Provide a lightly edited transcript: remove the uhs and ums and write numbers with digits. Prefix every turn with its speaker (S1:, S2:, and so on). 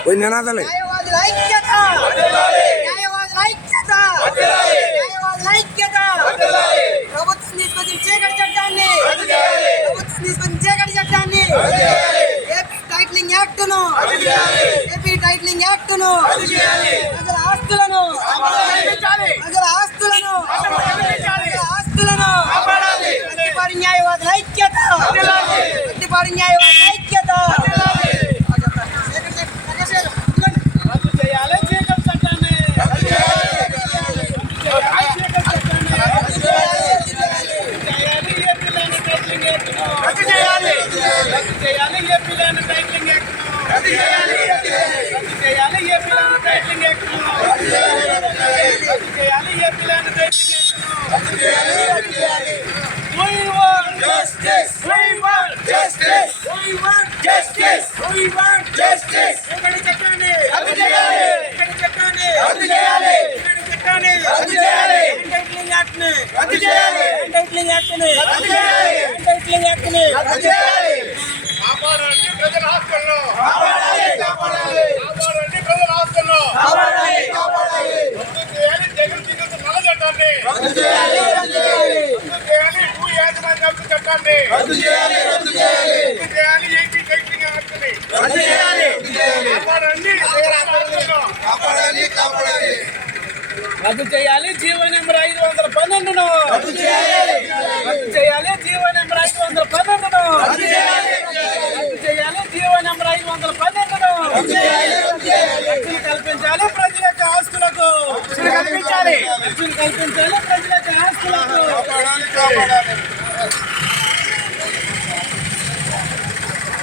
S1: పోయి నినాదాలే.
S2: న్యాయవాదుల ఐక్యత, న్యాయవాదుల ఐక్యత, న్యాయవాదుల ఐక్యత. ప్రభుత్వం తీసుకొచ్చిన చీకటి చట్టాన్ని, ప్రభుత్వం తీసుకొచ్చిన చీకటి చట్టాన్ని, ఏపీ టైటిలింగ్ యాక్టును, ఏపీ టైటిలింగ్ యాక్టును, ప్రజల ఆస్తులను, ప్రజల ఆస్తులను, ప్రజల ఆస్తులను ప్రతిపాడు న్యాయవాదుల ఐక్యత, ప్రతిపాడు న్యాయవాదుల ఐక్యత.
S3: కాపాడండి ప్రజల ఆస్తులను, కాపాడండి ప్రజల ఆస్తులను. రద్దు చేయాలి జగన్ దిగుతు నల్ల చట్టాన్ని, రద్దు చేయాలి భూ యాజమాన్య హక్కు చట్టాన్ని, రద్దు చేయాలి ఏపీ టైటిలింగ్ యాక్ట్ని,
S4: రద్దు చేయాలి జీవో నెంబర్ 512ను, రద్దు చేయాలి జీవో నెంబర్ 512ను, రద్దు చేయాలి జీవో నెంబర్ 512ను. రక్షణ కల్పించాలి ప్రజల యొక్క ఆస్తులకు, రక్షణ కల్పించాలి ప్రజల యొక్క ఆస్తులకు.